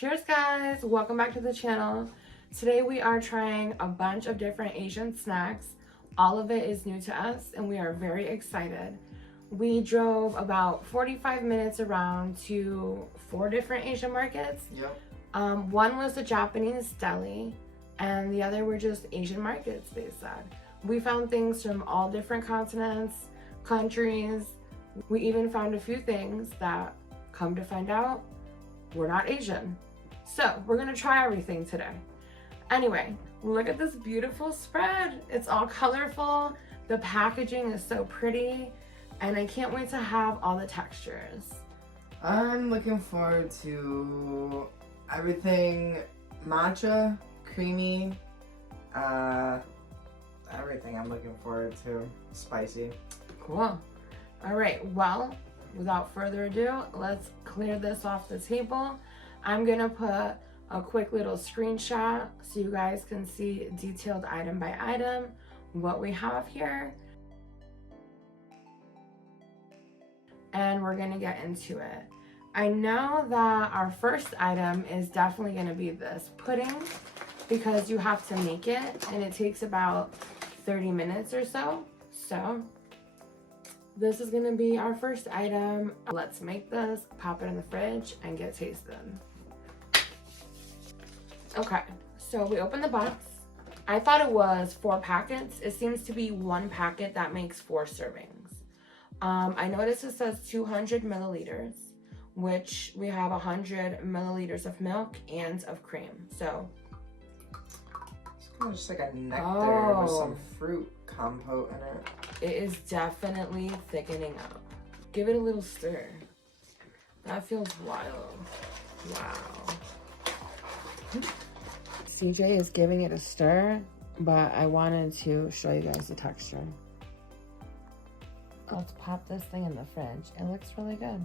Cheers guys, welcome back to the channel. Today we are trying a bunch of different Asian snacks. All of it is new to us and we are very excited. We drove about 45 minutes around to 4 different Asian markets. Yep. One was a Japanese deli and the other were just Asian markets, they said. We found things from all different continents, countries. We even found a few things that, come to find out, we're not Asian. So we're gonna try everything today. Anyway, look at this beautiful spread. It's all colorful. The packaging is so pretty and I can't wait to have all the textures. I'm looking forward to everything matcha, creamy, everything I'm looking forward to. Spicy. Cool. All right, well, without further ado, let's clear this off the table. I'm gonna put a quick little screenshot so you guys can see detailed item by item what we have here. And we're gonna get into it. I know that our first item is definitely gonna be this pudding because you have to make it and it takes about 30 minutes or so. So this is gonna be our first item. Let's make this, pop it in the fridge, and get tasted. Okay, so we open the box. I thought it was 4 packets. It seems to be 1 packet that makes 4 servings. I noticed it says 200 milliliters, which we have 100 milliliters of milk and of cream. So It's kind of just like a nectar with some fruit compote in it. It is definitely thickening up. Give it a little stir. That feels wild. Wow. CJ is giving it a stir, but I wanted to show you guys the texture. Let's pop this thing in the fridge. It looks really good.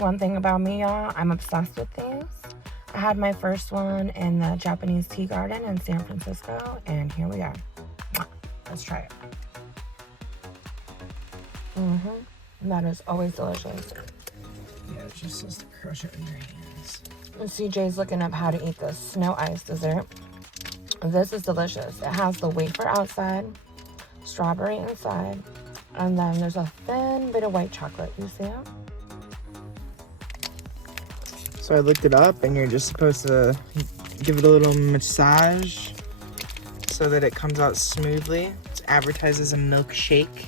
One thing about me, y'all, I'm obsessed with these. I had my first one in the Japanese tea garden in San Francisco, and here we are. Let's try it. That is always delicious. Yeah, it's just supposed to crush it in your hands. CJ's looking up how to eat this snow ice dessert. This is delicious. It has the wafer outside, strawberry inside, and then there's a thin bit of white chocolate. You see it? So I looked it up and you're just supposed to give it a little massage so that it comes out smoothly. It's advertised as a milkshake.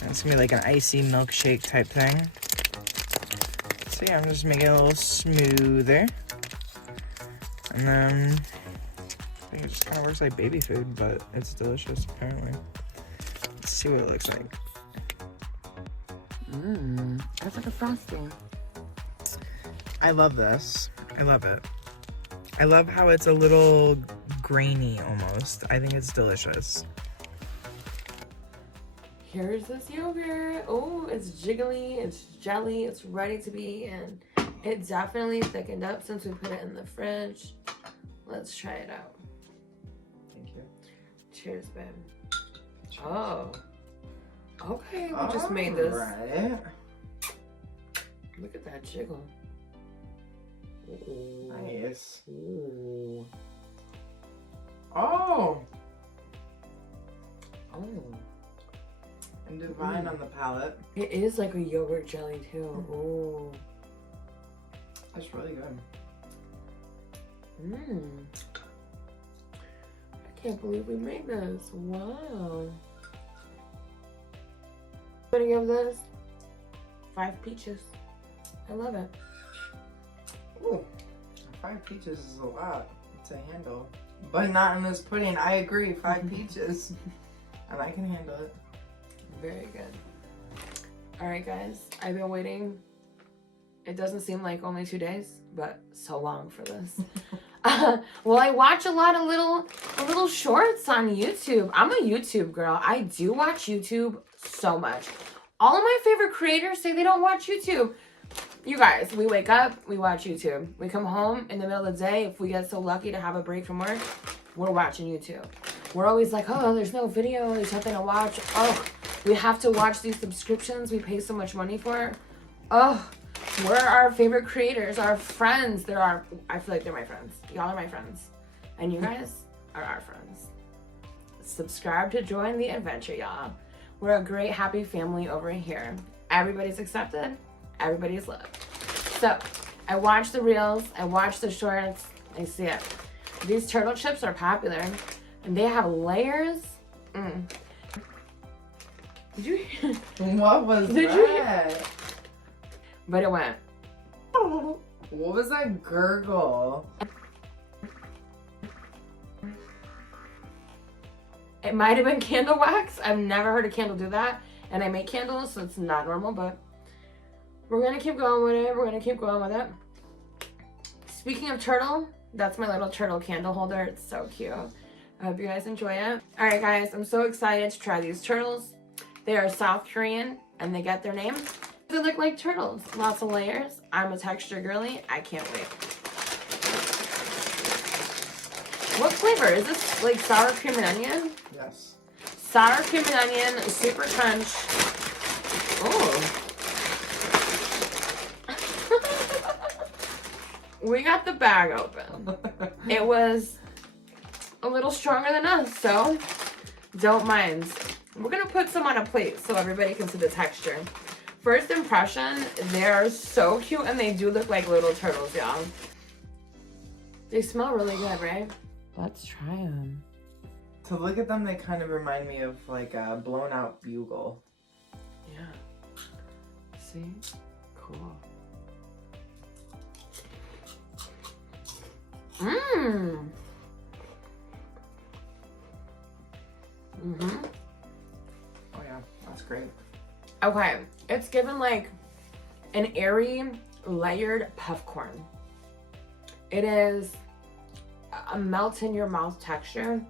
And it's gonna be like an icy milkshake type thing. So yeah, I'm just making it a little smoother. And then I think it just kind of works like baby food, but it's delicious apparently. Let's see what it looks like. It's like a frosting. I love this. I love it. I love how it's a little grainy almost. I think it's delicious. Here's this yogurt. Oh, it's jiggly, it's jelly, it's ready to be eaten. It definitely thickened up since we put it in the fridge. Let's try it out. Thank you. Cheers, babe. Oh. Okay, we just made this. Right. Look at that jiggle. Ooh. Nice. Ooh. Oh. Oh. And divine on the palate. It is like a yogurt jelly too. Ooh. That's really good. I can't believe we made this. Wow. I'm gonna give this 5 peaches. I love it. Ooh, 5 peaches is a lot to handle. But not in this pudding. I agree, 5 peaches. And I can handle it. Very good. Alright guys, I've been waiting. It doesn't seem like only 2 days, but so long for this. Well, I watch a lot of little shorts on YouTube. I'm a YouTube girl. I do watch YouTube so much. All of my favorite creators say they don't watch YouTube. You guys, we wake up, we watch YouTube. We come home in the middle of the day, if we get so lucky to have a break from work, we're watching YouTube. We're always like, oh, there's no video, there's nothing to watch. Oh, we have to watch these subscriptions we pay so much money for. Oh, we're our favorite creators, our friends. I feel like they're my friends. Y'all are my friends. And you guys are our friends. Subscribe to join the adventure, y'all. We're a great, happy family over here. Everybody's accepted. Everybody's loved. So, I watch the reels. I watch the shorts. I see it. These turtle chips are popular. And they have layers. Did you hear? What was that? But it went. What was that gurgle? It might have been candle wax. I've never heard a candle do that. And I make candles, so it's not normal, but we're going to keep going with it. We're going to keep going with it. Speaking of turtle, that's my little turtle candle holder. It's so cute. I hope you guys enjoy it. All right, guys, I'm so excited to try these turtles. They are South Korean, and they get their name. They look like turtles. Lots of layers. I'm a texture girly. I can't wait. What flavor? Is this like sour cream and onion? Yes. Sour cream and onion, super crunch. Oh. We got the bag open. It was a little stronger than us, so don't mind. We're gonna put some on a plate so everybody can see the texture. First impression, they're so cute and they do look like little turtles, y'all. They smell really good, right? Let's try them. To look at them, they kind of remind me of like a blown out bugle. Yeah. See? Cool. Mmm. Mm-hmm. Oh yeah, that's great. Okay, it's given like an airy, layered popcorn. It is a melt in your mouth texture.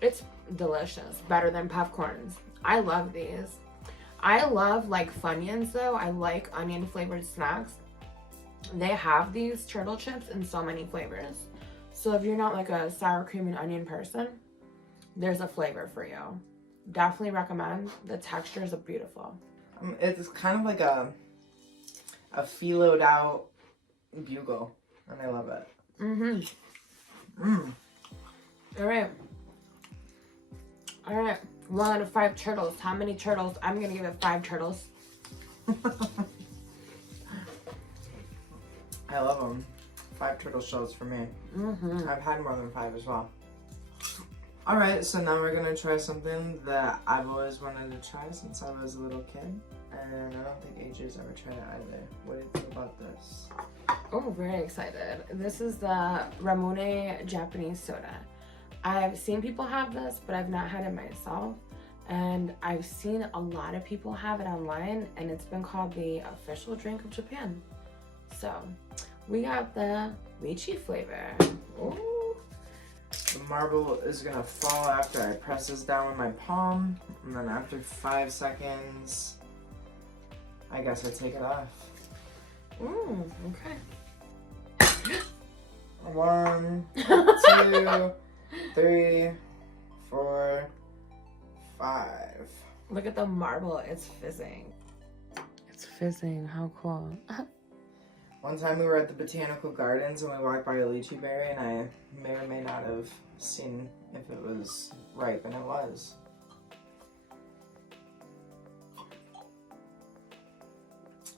It's delicious, better than popcorns. I love these. I love like Funyuns though. I like onion flavored snacks. They have these turtle chips in so many flavors. So if you're not like a sour cream and onion person, there's a flavor for you. Definitely recommend. The textures are beautiful. It's kind of like a filoed out bugle, and I love it. All right. 1 out of 5 turtles. How many turtles? I'm gonna give it 5 turtles. I love them. 5 turtle shells for me. I've had more than 5 as well. Alright, so now we're gonna try something that I've always wanted to try since I was a little kid. And I don't think AJ's ever tried it either. What do you think about this? Oh, very excited. This is the Ramune Japanese soda. I've seen people have this, but I've not had it myself. And I've seen a lot of people have it online, and it's been called the official drink of Japan. So, we got the lychee flavor. Ooh. The marble is gonna fall after I press this down with my palm, and then after 5 seconds, I guess I take it off. Ooh, okay. 1, 2, 3, 4, 5. Look at the marble, it's fizzing. It's fizzing, how cool. One time we were at the botanical gardens and we walked by a lychee berry, and I may or may not have seen if it was ripe, and it was.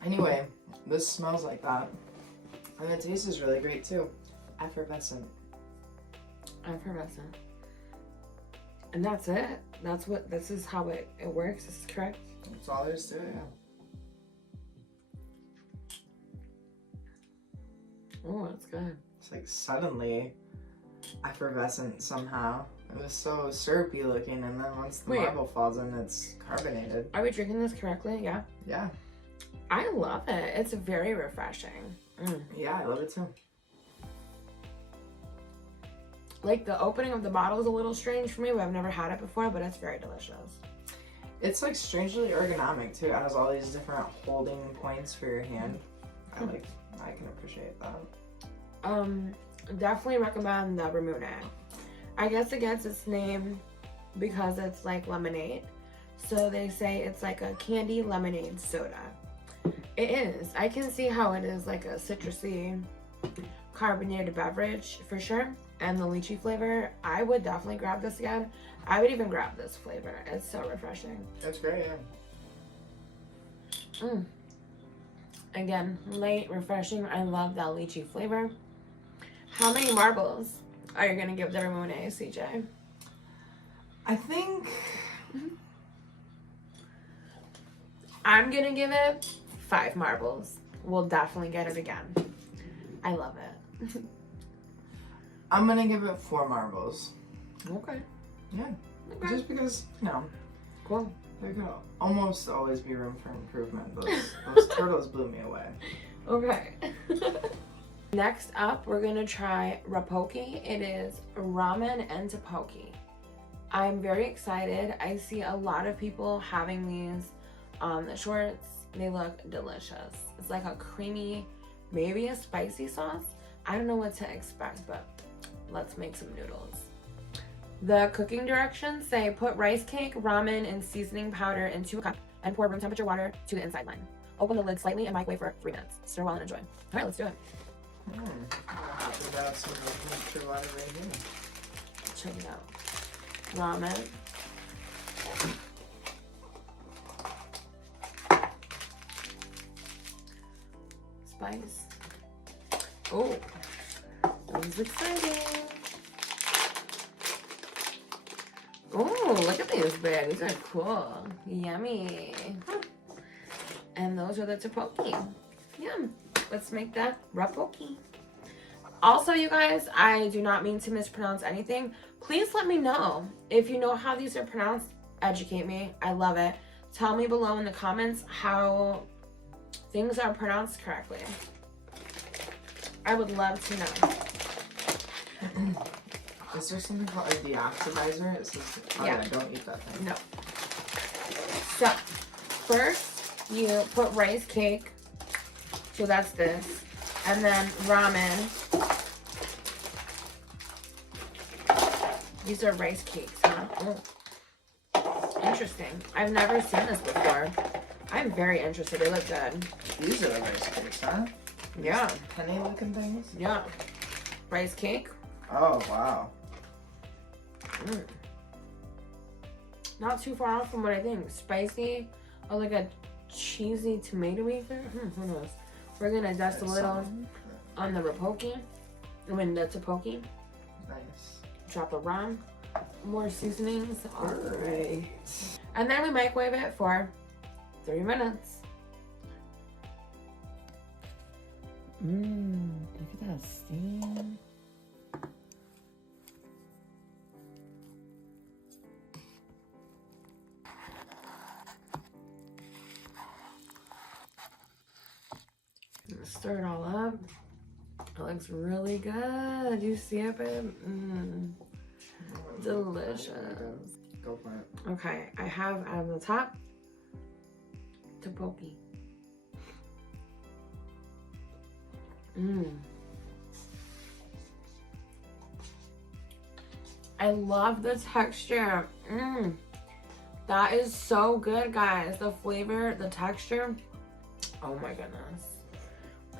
Anyway, this smells like that. And the taste is really great too. Effervescent. Effervescent. And that's it. This is how it works. This is correct. That's all there is to it, yeah. Oh, that's good. It's like suddenly effervescent somehow. It was so syrupy looking, and then once the marble falls in, it's carbonated. Are we drinking this correctly? Yeah. Yeah. I love it. It's very refreshing. Yeah, I love it too. Like the opening of the bottle is a little strange for me, but I've never had it before, but it's very delicious. It's like strangely ergonomic too. It has all these different holding points for your hand. I can appreciate that. Definitely recommend the Ramune. I guess it gets its name because it's like lemonade. So they say it's like a candy lemonade soda. It is. I can see how it is like a citrusy carbonated beverage for sure. And the lychee flavor, I would definitely grab this again. I would even grab this flavor. It's so refreshing. That's great, yeah. Again, light, refreshing. I love that lychee flavor. How many marbles are you gonna give the Ramune, CJ? I think I'm gonna give it 5 marbles. We'll definitely get it again. I love it. I'm gonna give it 4 marbles. Okay. Yeah. Okay. Just because, Cool. there could almost always be room for improvement. Those turtles blew me away. Okay. Next up, we're gonna try Rapoki. It is ramen and tteokbokki. I'm very excited. I see a lot of people having these on the shorts. They look delicious. It's like a creamy, maybe a spicy sauce. I don't know what to expect, but let's make some noodles. The cooking directions say put rice cake, ramen, and seasoning powder into a cup and pour room temperature water to the inside line. Open the lid slightly and microwave for 3 minutes. Stir well and enjoy. All right, let's do it. We got some temperature water right here. Check it out. Ramen. Spice. Oh, that was exciting. Oh, look at these bags. These are cool. Yummy. And those are the tteokbokki. Yum. Let's make that Rapoki. Also, you guys, I do not mean to mispronounce anything. Please let me know. If you know how these are pronounced, educate me. I love it. Tell me below in the comments how things are pronounced correctly. I would love to know. Is there something called a deoxidizer? It says, Yeah. Don't eat that thing. No. So, first, you put rice cake. So that's this. And then ramen. These are rice cakes, huh? Oh. Interesting. I've never seen this before. I'm very interested. They look good. These are the rice cakes, huh? Yeah. Penny looking things? Yeah. Rice cake. Oh, wow. Not too far off from what I think. Spicy or like a cheesy tomatoey thing. Who knows? We're gonna dust a little on the Rapoki. I mean the tteokbokki. Nice. Drop a rum. More seasonings. Alright. And then we microwave it for 3 minutes. Look at that steam. Stir it all up. It looks really good. You see it, babe? Delicious. Go for it. Okay, I have on the top tteokbokki. I love the texture. That is so good, guys. The flavor, the texture. Oh my goodness.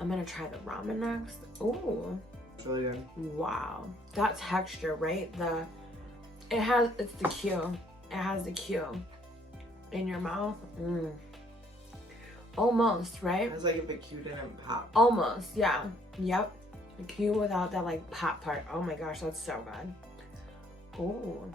I'm gonna try the ramen next. Oh, It's really good. wow. That texture, right? It's the Q. It has the Q in your mouth. Almost, right? It's like if a cue didn't pop. Almost, yeah. Yep. The Q without that like pop part. Oh my gosh, that's so good. Ooh.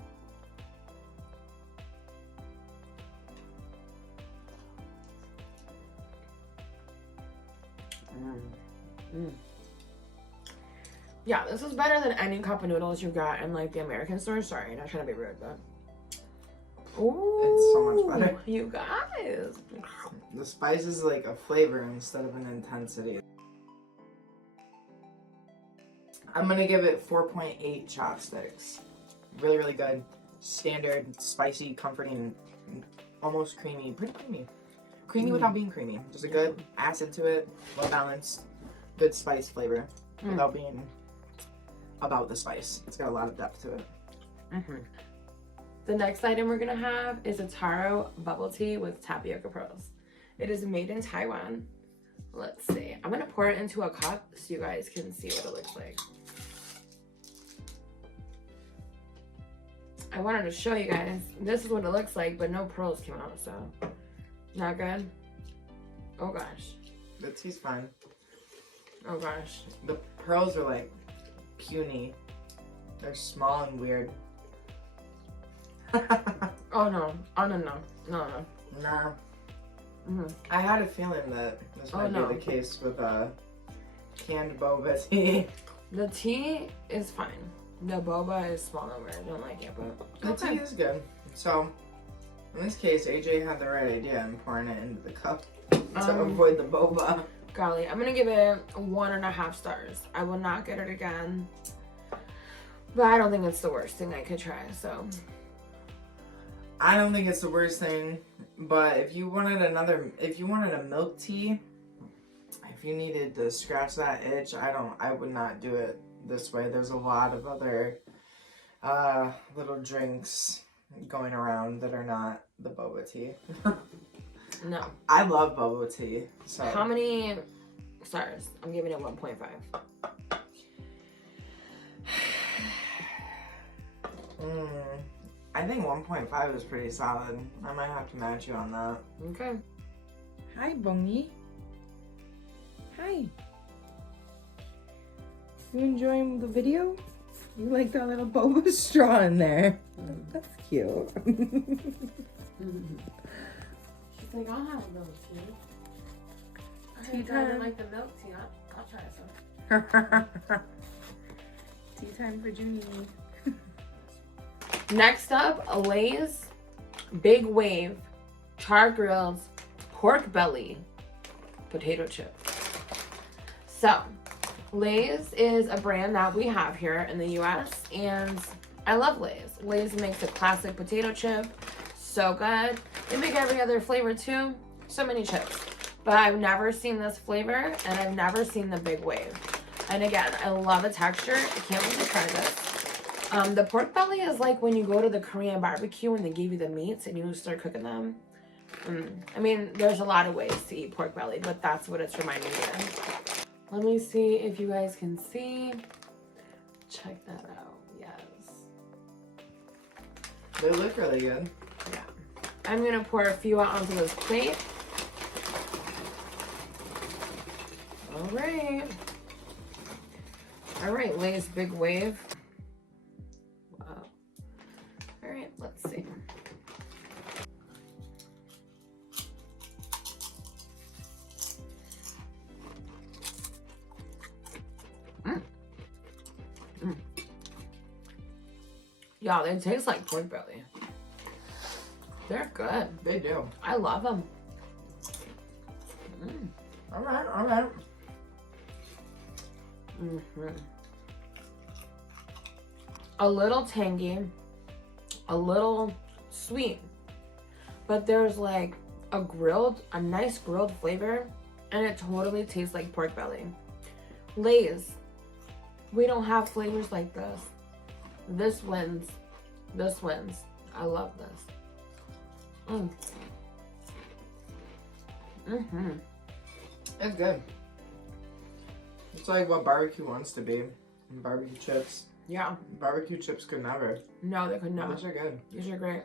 Yeah, this is better than any cup of noodles you got in like the American store. Sorry, not trying to be rude, but ooh, It's so much better. You guys. The spice is like a flavor instead of an intensity. I'm gonna give it 4.8 chopsticks. Really, really good. Standard, spicy, comforting, almost creamy. Pretty creamy. Creamy without being creamy. Just a good acid to it, well balanced, good spice flavor without being about the spice. It's got a lot of depth to it. The next item we're gonna have is a taro bubble tea with tapioca pearls. It is made in Taiwan. Let's see. I'm gonna pour it into a cup so you guys can see what it looks like. I wanted to show you guys. This is what it looks like, but no pearls came out, so not good. Oh gosh. The tea's fine. Oh gosh. The pearls are like puny. They're small and weird. Oh no. Oh no. Nah. Mm-hmm. I had a feeling that this might be the case with canned boba tea. The tea is fine. The boba is small and weird. I don't like it, but The tea is good. So, in this case, AJ had the right idea in pouring it into the cup to avoid the boba. Golly, I'm gonna give it 1.5 stars. I will not get it again, but I don't think it's the worst thing I could try. So, I don't think it's the worst thing, but if you wanted a milk tea, if you needed to scratch that itch, I would not do it this way. There's a lot of other little drinks going around that are not the boba tea. no. I love boba tea. So How many stars? I'm giving it 1.5. I think 1.5 is pretty solid. I might have to match you on that. Okay. Hi, Bongi. Hi. You enjoying the video? You like that little boba straw in there? That's cute. She's like, I'll have milk tea. Tea I time. like the milk tea. I'll try some. Tea time for Junie. Next up, Lay's Big Wave Char Grilled Pork Belly Potato Chips. So, Lay's is a brand that we have here in the US, and I love Lay's. Lay's makes a classic potato chip. So good. They make every other flavor too. So many chips. But I've never seen this flavor, and I've never seen the Big Wave. And again, I love the texture. I can't wait to try this. The pork belly is like when you go to the Korean barbecue and they give you the meats and you start cooking them. I mean, there's a lot of ways to eat pork belly, but that's what it's reminding me of. Let me see if you guys can see. Check that out. Yes. They look really good. Yeah. I'm going to pour a few out onto this plate. All right. All right, Lay's Big Wave. Wow. All right, let's see. Yeah, they taste like pork belly. They're good. They do. I love them. All right. A little tangy, a little sweet, but there's like a nice grilled flavor, and it totally tastes like pork belly. Lay's, we don't have flavors like this. This wins. This wins. I love this. It's good. It's like what barbecue wants to be. Barbecue chips. Yeah. Barbecue chips could never. No, they could not. These are good. These are great.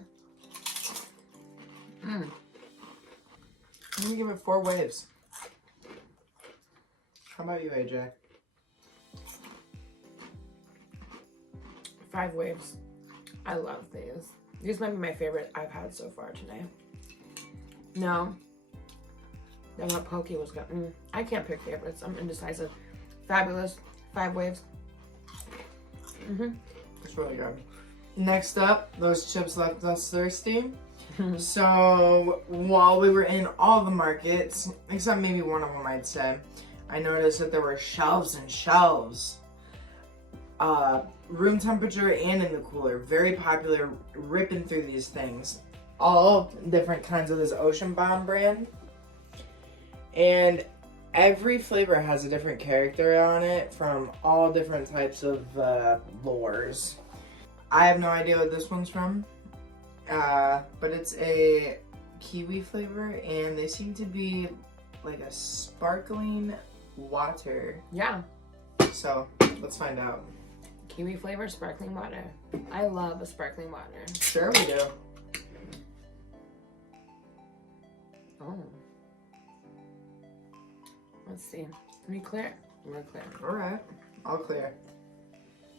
I'm gonna give it 4 waves. How about you, AJ? 5 waves. I love these. These might be my favorite I've had so far today. No. That what Pokey was good. I can't pick favorites. I'm indecisive. Fabulous. 5 waves. It's really good. Next up, those chips left us thirsty. So while we were in all the markets, except maybe one of them I'd say, I noticed that there were shelves and shelves. Room temperature and in the cooler. Very popular, ripping through these things. All different kinds of this Ocean Bomb brand. And every flavor has a different character on it from all different types of lures. I have no idea what this one's from, but it's a kiwi flavor, and they seem to be like a sparkling water. Yeah. So let's find out. Kiwi flavor sparkling water. I love a sparkling water. Sure we do. Oh. Let's see. Can we clear? We're clear. All right, all clear.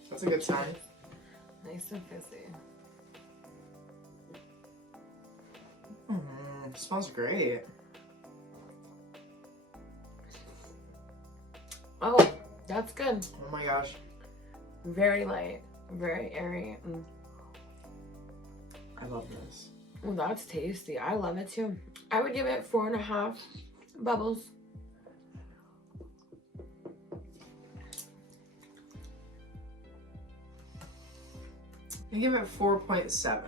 That's a good sign. Nice and fizzy. Smells great. Oh, that's good. Oh my gosh. Very light. Very airy. I love this. Oh, that's tasty. I love it too. I would give it 4.5 bubbles. I give it 4.7.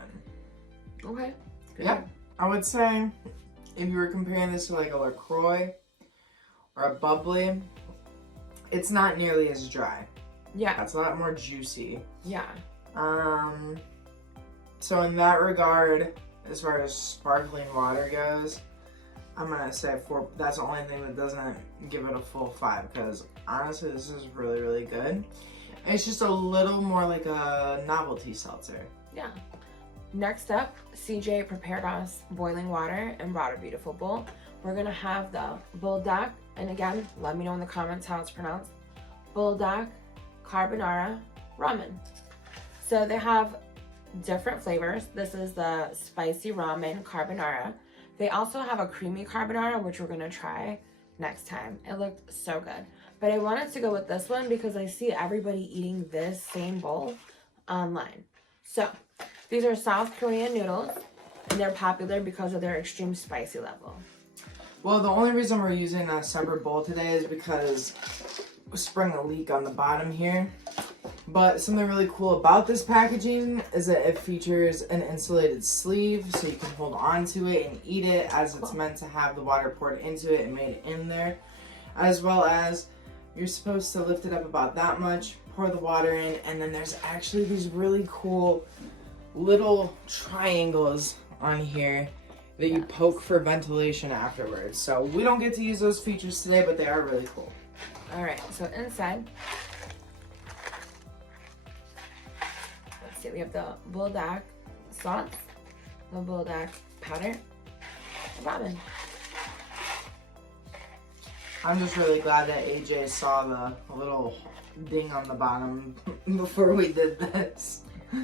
Okay. Good. Yep. I would say if you were comparing this to like a LaCroix or a bubbly, it's not nearly as dry. Yeah. It's a lot more juicy. Yeah. So in that regard, as far as sparkling water goes, I'm gonna say 4. That's the only thing that doesn't give it a full 5, because honestly, this is really, really good. It's just a little more like a novelty seltzer. Yeah. Next up, CJ prepared us boiling water and brought a beautiful bowl. We're gonna have the Bulldog, and again, let me know in the comments how it's pronounced. Bulldog Carbonara Ramen. So they have different flavors. This is the spicy ramen carbonara. They also have a creamy carbonara, which we're gonna try next time. It looked so good. But I wanted to go with this one because I see everybody eating this same bowl online. So these are South Korean noodles, and they're popular because of their extreme spicy level. Well, the only reason we're using a separate bowl today is because we sprung a leak on the bottom here. But something really cool about this packaging is that it features an insulated sleeve, so you can hold on to it and eat it as it's meant to have the water poured into it and made in there. As well as you're supposed to lift it up about that much, pour the water in, and then there's actually these really cool little triangles on here that you poke for ventilation afterwards. So we don't get to use those features today, but they are really cool. All right, so inside, let's see, we have the Bulldog sauce, the Bulldog powder, ramen. I'm just really glad that AJ saw the little ding on the bottom before we did this.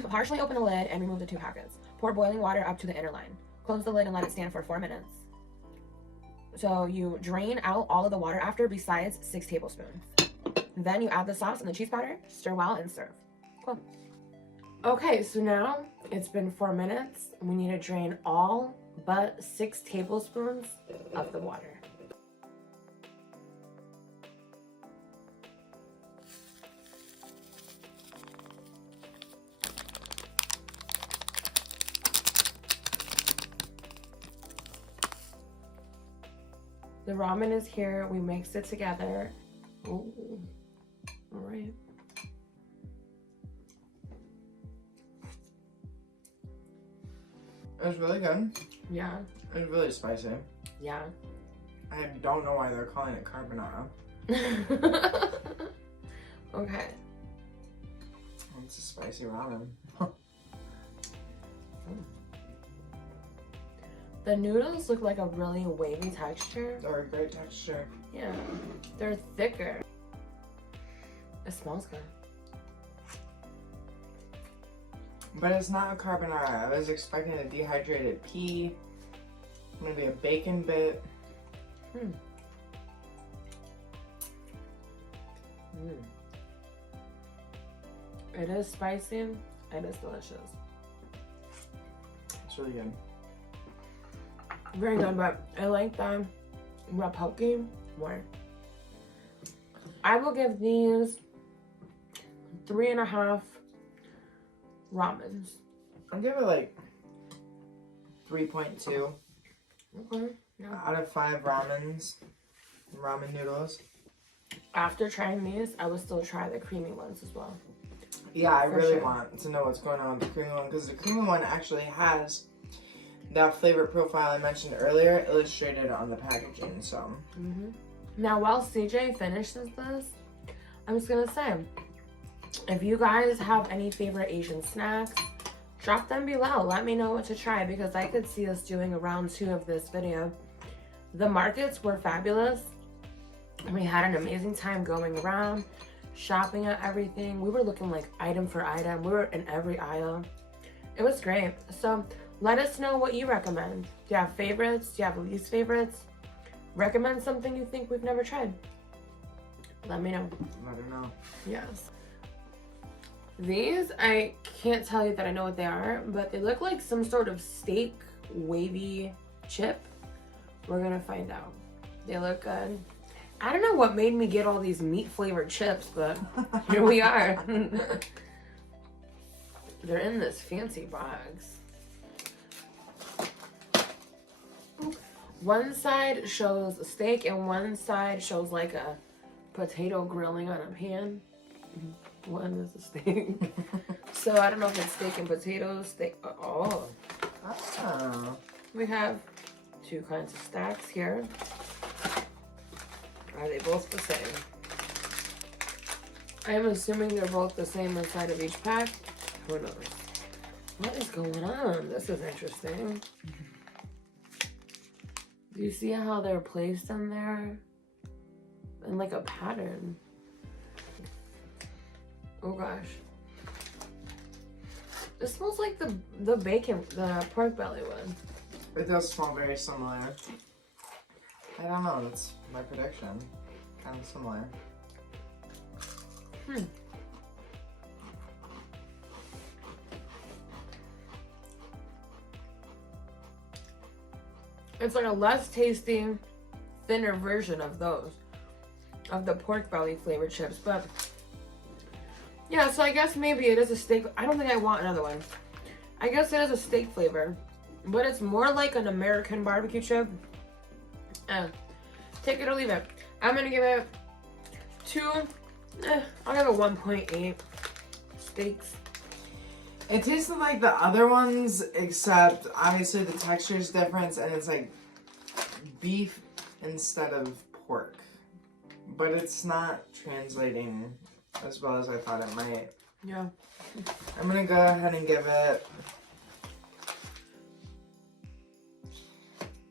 Partially open the lid and remove the 2 packets. Pour boiling water up to the inner line. Close the lid and let it stand for 4 minutes. So you drain out all of the water after, besides 6 tablespoons. Then you add the sauce and the cheese powder, stir well, and serve. Cool. Okay, so now it's been 4 minutes. We need to drain all but 6 tablespoons of the water. The ramen is here. We mixed it together. Ooh. All right. It was really good. Yeah. It was really spicy. Yeah. I don't know why they're calling it carbonara. Okay. It's a spicy ramen. The noodles look like a really wavy texture. They're a great texture. Yeah, they're thicker. It smells good. But it's not a carbonara. I was expecting a dehydrated pea, maybe a bacon bit. Mm. It is spicy. It is delicious. It's really good. Very good, but I like the rapoki more. I will give these 3.5 ramens. I'll give it like 3.2 Okay. Yeah. out of 5 ramen noodles. After trying these, I will still try the creamy ones as well. Yeah, I For really sure. want to know what's going on with the creamy one, because the creamy one actually has that flavor profile I mentioned earlier illustrated on the packaging. So Now, while CJ finishes this, I'm just gonna say, if you guys have any favorite Asian snacks, drop them below. Let me know what to try, because I could see us doing a round 2 of this video. The markets were fabulous. We had an amazing time going around, shopping at everything. We were looking like item for item. We were in every aisle. It was great. So let us know what you recommend. Do you have favorites? Do you have least favorites? Recommend something you think we've never tried. Let me know. I don't know. Yes. These, I can't tell you that I know what they are, but they look like some sort of steak wavy chip. We're gonna find out. They look good. I don't know what made me get all these meat flavored chips, but here we are. They're in this fancy box. One side shows a steak and one side shows like a potato grilling on a pan. One is a steak. So I don't know if it's steak and potatoes. Steak. Oh. Oh. We have 2 kinds of stacks here. Are they both the same? I am assuming they're both the same inside of each pack. Who knows? What is going on? This is interesting. Do you see how they're placed in there? In like a pattern. Oh gosh. It smells like the bacon, the pork belly one. It does smell very similar. I don't know, that's my prediction. Kind of similar. It's like a less tasty, thinner version of those. Of the pork belly flavored chips, but yeah, so I guess maybe it is a steak. I don't think I want another one. I guess it is a steak flavor, but it's more like an American barbecue chip. Take it or leave it. I'm gonna give it 2. I'll give it 1.8 steaks. It tasted like the other ones, except obviously the texture is different, and it's like beef instead of pork. But it's not translating as well as I thought it might. Yeah. I'm gonna go ahead and give it,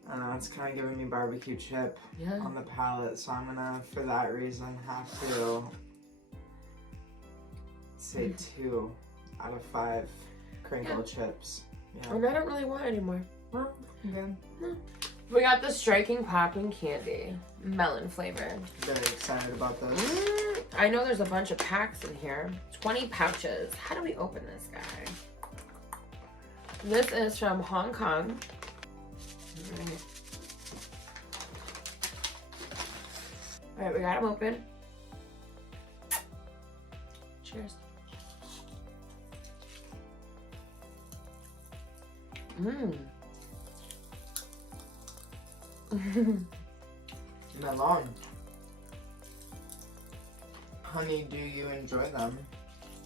I don't know, it's kind of giving me barbecue chip on the palate, so I'm gonna, for that reason, have to say 2 out of 5 crinkle chips. Yeah. And I don't really want any more. Again. We got the Striking Poppin' Candy, melon flavor. Very excited about this. I know there's a bunch of packs in here. 20 pouches. How do we open this guy? This is from Hong Kong. All right, we got them open. Cheers. Melon. Honey, do you enjoy them?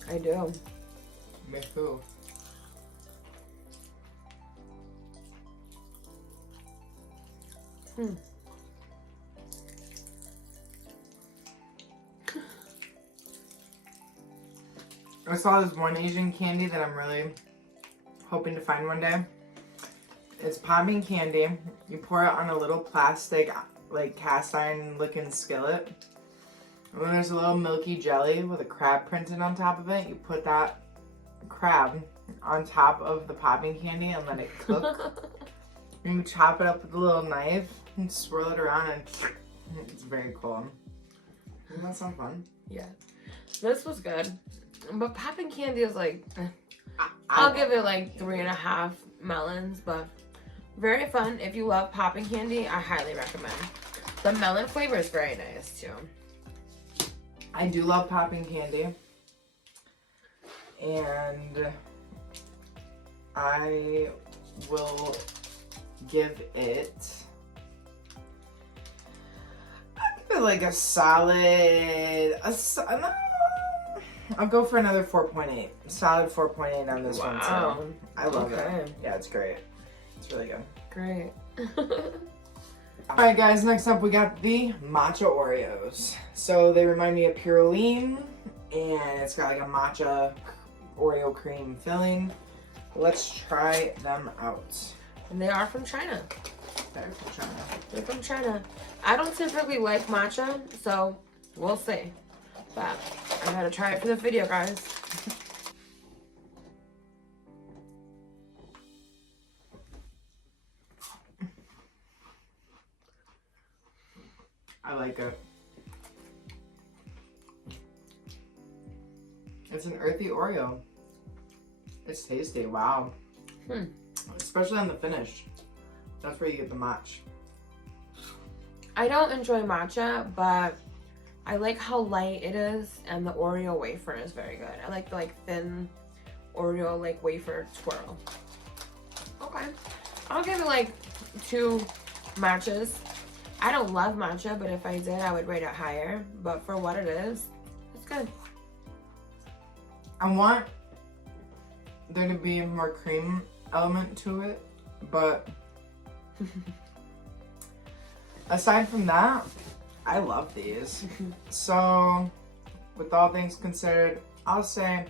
I do. With who? I saw this one Asian candy that I'm really hoping to find one day. It's popping candy. You pour it on a little plastic, like cast iron looking skillet. And then there's a little milky jelly with a crab printed on top of it. You put that crab on top of the popping candy and let it cook. And you chop it up with a little knife and swirl it around, and it's very cool. Doesn't that sound fun? Yeah. This was good. But popping candy is like, I'll give it like 3.5 melons, but very fun. If you love popping candy, I highly recommend. The melon flavor is very nice too. I do love popping candy. And I will give it, like a solid, I'll go for another 4.8. Solid 4.8 on this one too. I love it. Yeah, it's great. It's really good. Great. Alright guys, next up we got the matcha Oreos. So they remind me of Purolene, and it's got like a matcha Oreo cream filling. Let's try them out. And they are from China. They're from China. They're from China. I don't typically like matcha, so we'll see. But I gotta try it for the video, guys. I like it. It's an earthy Oreo. It's tasty. Wow. Especially on the finish. That's where you get the match. I don't enjoy matcha, but I like how light it is, and the Oreo wafer is very good. I like the thin Oreo wafer twirl. Okay. I'll give it like 2 matchas. I don't love matcha, but if I did, I would rate it higher. But for what it is, it's good. I want there to be a more cream element to it, but aside from that, I love these. So, with all things considered, I'll say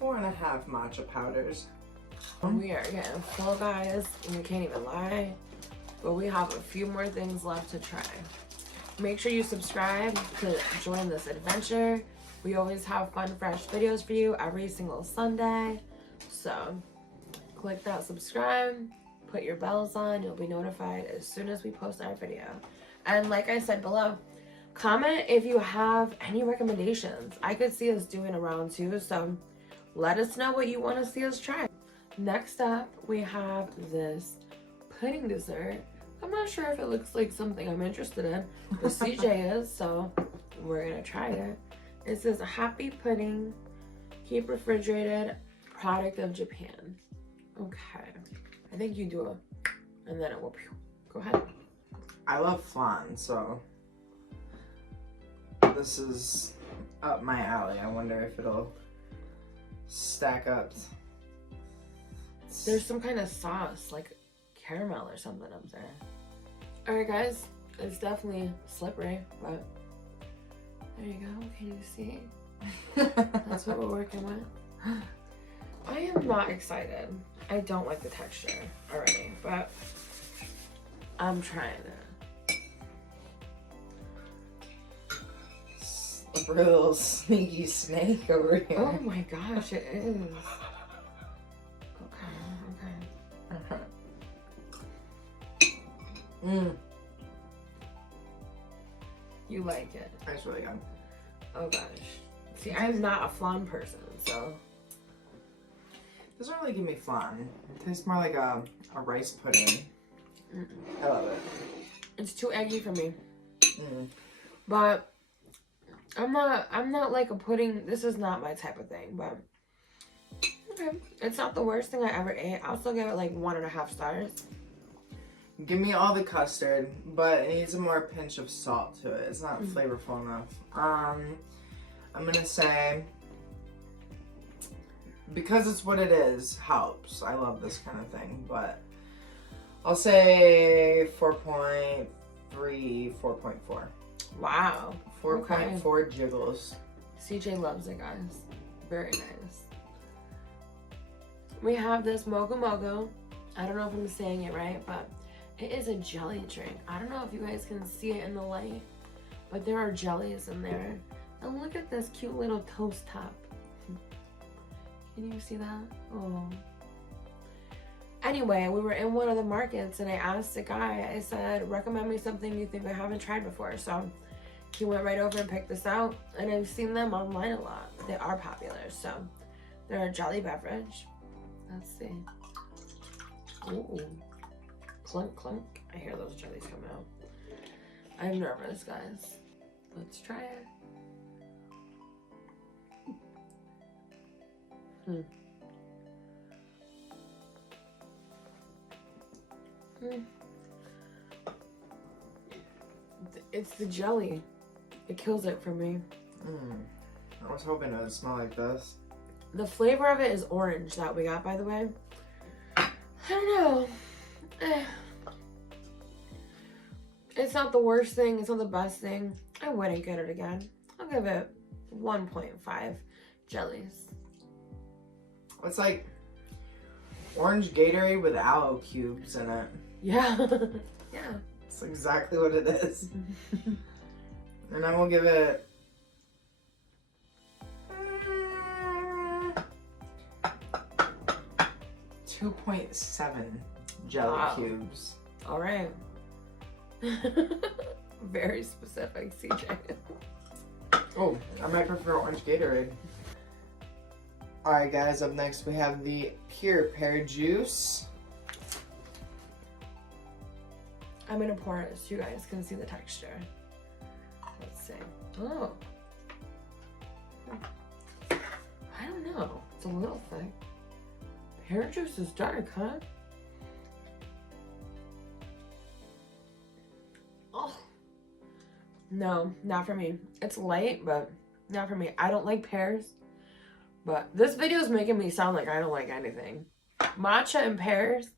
4.5 matcha powders. We are getting full, guys, and we can't even lie. But we have a few more things left to try. Make sure you subscribe to join this adventure. We always have fun, fresh videos for you every single Sunday. So click that subscribe, put your bells on. You'll be notified as soon as we post our video. And like I said below, comment if you have any recommendations. I could see us doing a round 2, so let us know what you want to see us try. Next up, we have this pudding dessert. I'm not sure if it looks like something I'm interested in, but CJ is, so we're gonna try it. It says Happy Pudding, keep refrigerated, product of Japan. Okay, I think you do it, and then it will. Go ahead. I love flan, so this is up my alley. I wonder if it'll stack up. There's some kind of sauce, like caramel or something up there. Alright guys, it's definitely slippery, but there you go. Can you see? That's what we're working with. I am not excited. I don't like the texture already, but I'm trying it. Real sneaky snake over here. Oh my gosh, it is. Okay. You like it? That's really good. Oh gosh. See, I'm not a flan person, so. It doesn't really give me flan. It tastes more like a rice pudding. I love it. It's too eggy for me. But I'm not like a pudding. This is not my type of thing, but okay. It's not the worst thing I ever ate. I'll still give it like 1.5 stars. Give me all the custard, but it needs a more pinch of salt to it. It's not flavorful enough. I'm gonna say, because it's what it is, helps. I love this kind of thing, but I'll say 4.3, 4.4. Wow. 4.4 jiggles. CJ loves it, guys. Very nice. We have this Mogu Mogu I don't know if I'm saying it right, but it is a jelly drink. I don't know if you guys can see it in the light, but there are jellies in there. And look at this cute little toast top. Can you see that? Oh. Anyway, we were in one of the markets and I asked the guy, I said, recommend me something you think I haven't tried before. So he went right over and picked this out, and I've seen them online a lot. They are popular. So they're a jelly beverage. Let's see. Ooh. Clunk, clunk. I hear those jellies come out. I'm nervous, guys. Let's try it. It's the jelly. It kills it for me. I was hoping it would smell like this. The flavor of it is orange that we got, by the way. I don't know. It's not the worst thing. It's not the best thing. I wouldn't get it again. I'll give it 1.5 jellies. It's like orange Gatorade with aloe cubes in it. Yeah. Yeah. That's exactly what it is. And I will give it 2.7 jelly cubes. All right. Very specific, CJ. Oh, I might prefer orange Gatorade. Alright guys, up next we have the Pure Pear Juice. I'm gonna pour it so you guys can see the texture. Let's see. Oh. I don't know. It's a little thick. Pear juice is dark, huh? Oh. No, not for me. It's light, but not for me. I don't like pears. But this video is making me sound like I don't like anything. Matcha and pears,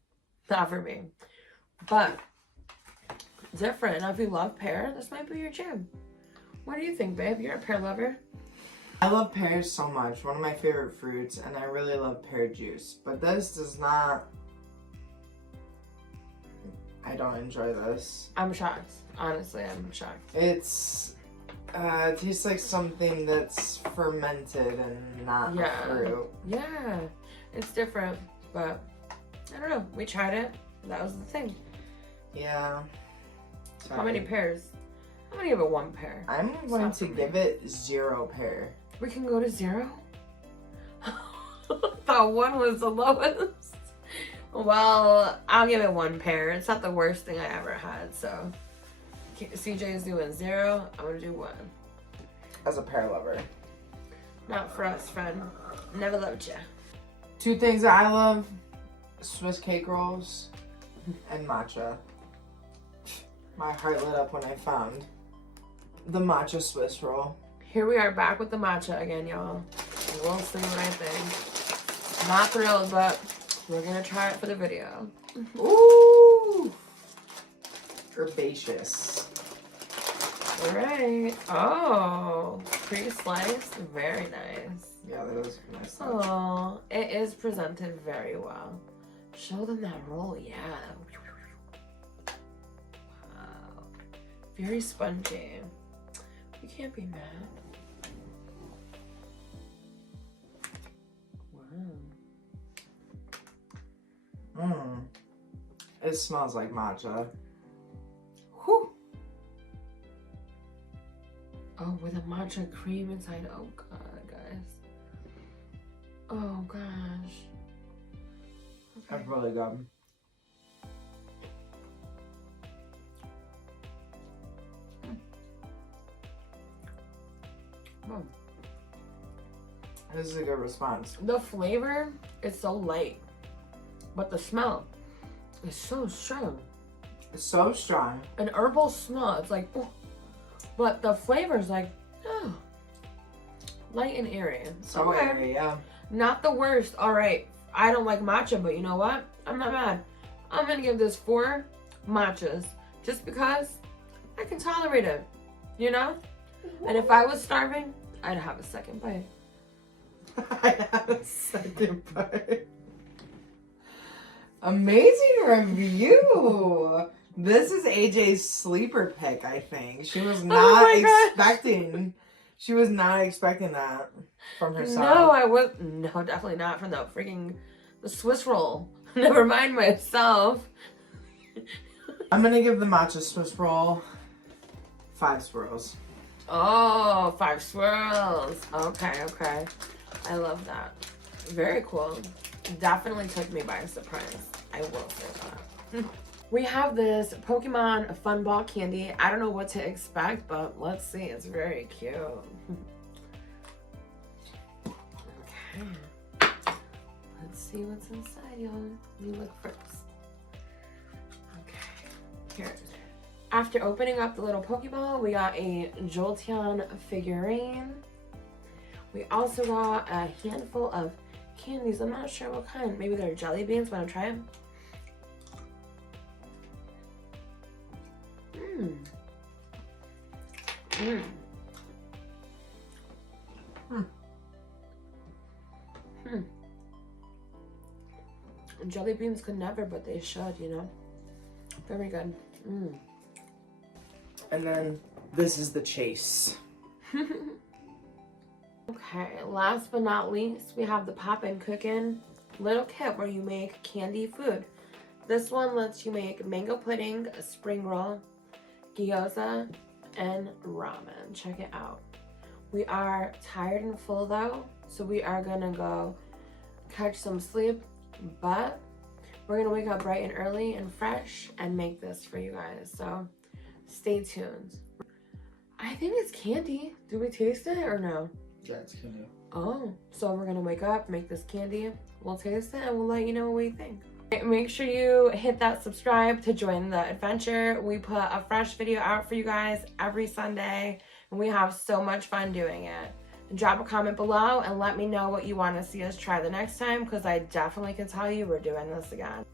not for me. But different. Now, if you love pear, this might be your jam. What do you think, babe? You're a pear lover. I love pears so much. One of my favorite fruits, and I really love pear juice. But this does not... I don't enjoy this. I'm shocked. Honestly, I'm shocked. It's... it tastes like something that's fermented and not fruit. Yeah, it's different, but I don't know. We tried it. That was the thing. Yeah. Sorry. How many pears? I'm gonna give it 1 pear. I'm going to give it 0 pear. We can go to 0? Thought 1 was the lowest. Well, I'll give it 1 pear. It's not the worst thing I ever had, so. CJ is doing 0. I'm gonna do 1. As a pear lover. Not for us, friend. Never loved ya. 2 things that I love: Swiss cake rolls and matcha. My heart lit up when I found the matcha Swiss roll. Here we are back with the matcha again, y'all. We'll see what I think. Not thrilled, but we're gonna try it for the video. Ooh! Herbaceous. Alright. Oh, pre-sliced. Very nice. Yeah, that is nice. Oh, it is presented very well. Show them that roll, yeah. Wow. Very spongy. You can't be mad. Wow. It smells like matcha. Whew. Oh, with a matcha cream inside. Oh god, guys. Oh gosh. Okay. That's really good. Oh. This is a good response. The flavor is so light, but the smell is so strong. It's so strong. An herbal smell. It's like, oh. But the flavor is like, oh, light and airy. So airy, yeah. Not the worst. All right. I don't like matcha, but you know what? I'm not mad. I'm gonna give this 4 matchas just because I can tolerate it. You know? And if I was starving, I'd have a second bite. I'd have a second bite. Amazing review. This is AJ's sleeper pick, I think. She was not expecting. She was not expecting that from herself. No, I was definitely not from the Swiss roll. Never mind myself. I'm gonna give the matcha Swiss roll 5 swirls. Oh, 5 swirls. Okay. I love that. Very cool. Definitely took me by surprise. I will say that. We have this Pokemon Fun Ball candy. I don't know what to expect, but let's see. It's very cute. Okay. Let's see what's inside, y'all. Let me look first. Okay. Here. After opening up the little Pokeball, we got a Jolteon figurine. We also got a handful of candies. I'm not sure what kind. Maybe they're jelly beans. Want to try them? Jelly beans could never, but they should, you know. Very good. And then this is the chase. Okay, last but not least, we have the Poppin' Cookin' little kit where you make candy food. This one lets you make mango pudding, a spring roll, gyoza, and ramen. Check it out. We are tired and full though, so we are gonna go catch some sleep, but we're gonna wake up bright and early and fresh and make this for you guys, so stay tuned. I think it's candy. Do we taste it or no? Yeah, it's candy. Oh, so we're gonna wake up, make this candy, we'll taste it, and we'll let you know what we think. Make sure you hit that subscribe to join the adventure. We put a fresh video out for you guys every Sunday, and we have so much fun doing it. Drop a comment below and let me know what you want to see us try the next time, because I definitely can tell you we're doing this again.